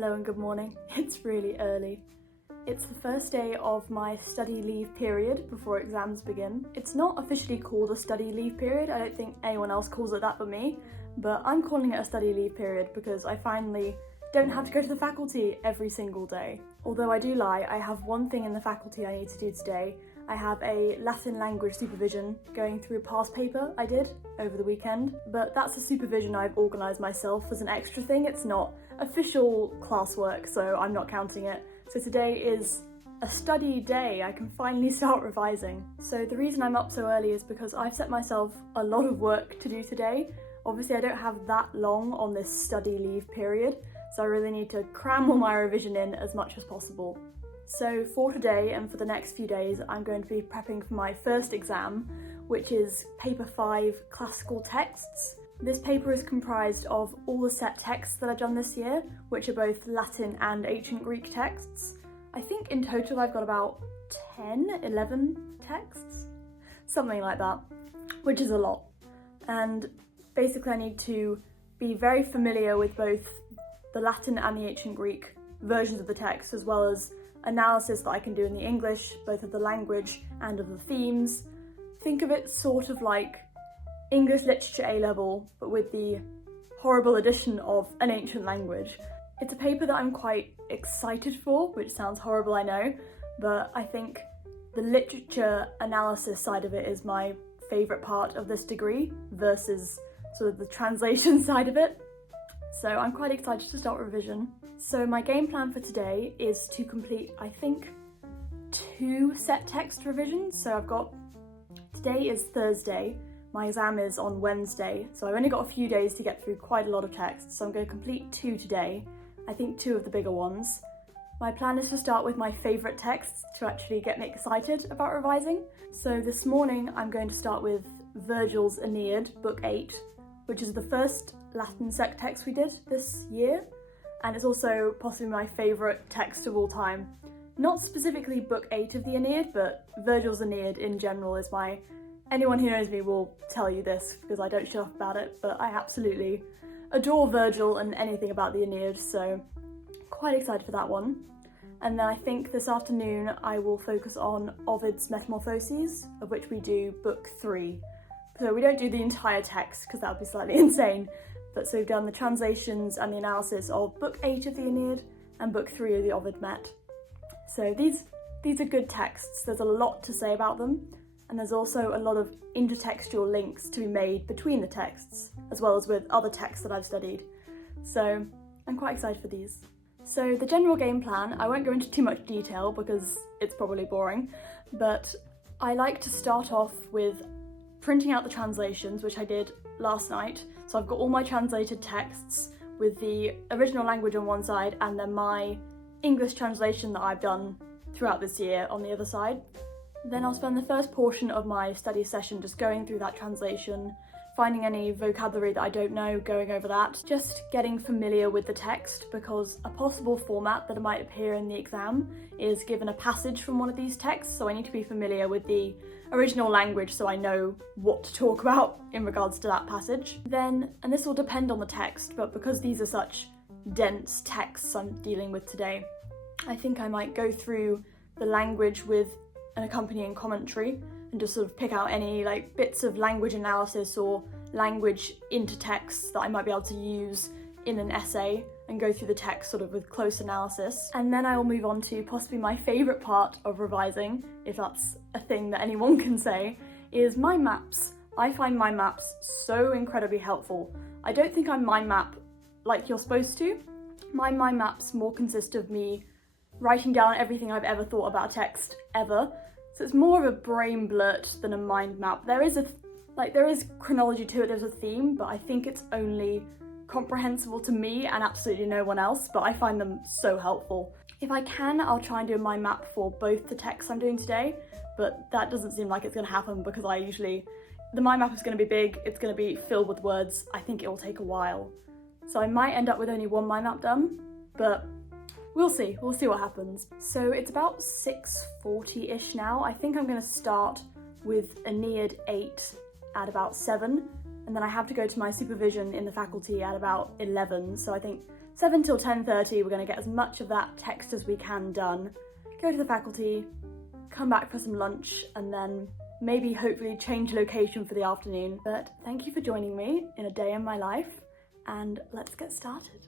Hello and good morning. It's really early. It's the first day of my study leave period before exams begin. It's not officially called a study leave period, I don't think anyone else calls it that but me, but I'm calling it a study leave period because I finally don't have to go to the faculty every single day. Although I do lie, I have one thing in the faculty I need to do today. I have a Latin language supervision going through a past paper I did over the weekend, but that's a supervision I've organised myself as an extra thing. It's not official classwork, so I'm not counting it. So today is a study day. I can finally start revising. So the reason I'm up so early is because I've set myself a lot of work to do today. Obviously I don't have that long on this study leave period, so I really need to cram all my revision in as much as possible. So for today and for the next few days, I'm going to be prepping for my first exam, which is paper 5 classical texts. This paper is comprised of all the set texts that I've done this year, which are both Latin and ancient Greek texts. I think in total I've got about 11 texts, something like that, which is a lot. And basically I need to be very familiar with both the Latin and the ancient Greek versions of the text, as well as analysis that I can do in the English, both of the language and of the themes. Think of it sort of like English literature A-level, but with the horrible addition of an ancient language. It's a paper that I'm quite excited for, which sounds horrible, I know, but I think the literature analysis side of it is my favourite part of this degree versus sort of the translation side of it. So I'm quite excited to start revision. So my game plan for today is to complete, I think, 2 set text revisions. So today is Thursday, my exam is on Wednesday, so I've only got a few days to get through quite a lot of text, so I'm going to complete 2 today, I think 2 of the bigger ones. My plan is to start with my favourite texts to actually get me excited about revising. So this morning I'm going to start with Virgil's Aeneid, book 8, which is the first Latin sect text we did this year, and it's also possibly my favourite text of all time. Not specifically book 8 of the Aeneid, but Virgil's Aeneid in general is anyone who knows me will tell you this because I don't shut up about it, but I absolutely adore Virgil and anything about the Aeneid, so quite excited for that one. And then I think this afternoon I will focus on Ovid's Metamorphoses, of which we do book 3. So we don't do the entire text because that would be slightly insane, but so we've done the translations and the analysis of book 8 of the Aeneid and book 3 of the Ovid Met. So these are good texts, there's a lot to say about them, and there's also a lot of intertextual links to be made between the texts, as well as with other texts that I've studied. So I'm quite excited for these. So the general game plan, I won't go into too much detail because it's probably boring, but I like to start off with printing out the translations, which I did last night. So I've got all my translated texts with the original language on one side and then my English translation that I've done throughout this year on the other side. Then I'll spend the first portion of my study session just going through that translation, finding any vocabulary that I don't know, going over that, just getting familiar with the text, because a possible format that might appear in the exam is given a passage from one of these texts, so I need to be familiar with the original language so I know what to talk about in regards to that passage. Then, and this will depend on the text, but because these are such dense texts I'm dealing with today, I think I might go through the language with an accompanying commentary and just sort of pick out any bits of language analysis or language into text that I might be able to use in an essay and go through the text sort of with close analysis. And then I will move on to possibly my favourite part of revising, if that's a thing that anyone can say, is mind maps. I find mind maps so incredibly helpful. I don't think I mind map like you're supposed to. My mind maps more consist of me writing down everything I've ever thought about a text ever. So it's more of a brain blurt than a mind map. There is chronology to it, there's a theme, but I think it's only comprehensible to me and absolutely no one else, but I find them so helpful. If I can, I'll try and do a mind map for both the texts I'm doing today, but that doesn't seem like it's going to happen because the mind map is going to be big, it's going to be filled with words. I think it will take a while. So I might end up with only one mind map done, but we'll see what happens. So it's about 6:40-ish now. I think I'm going to start with Aeneid 8 at about 7, and then I have to go to my supervision in the faculty at about 11, so I think 7 till 10:30, we're going to get as much of that text as we can done, go to the faculty, come back for some lunch, and then maybe hopefully change location for the afternoon. But thank you for joining me in a day in my life, and let's get started.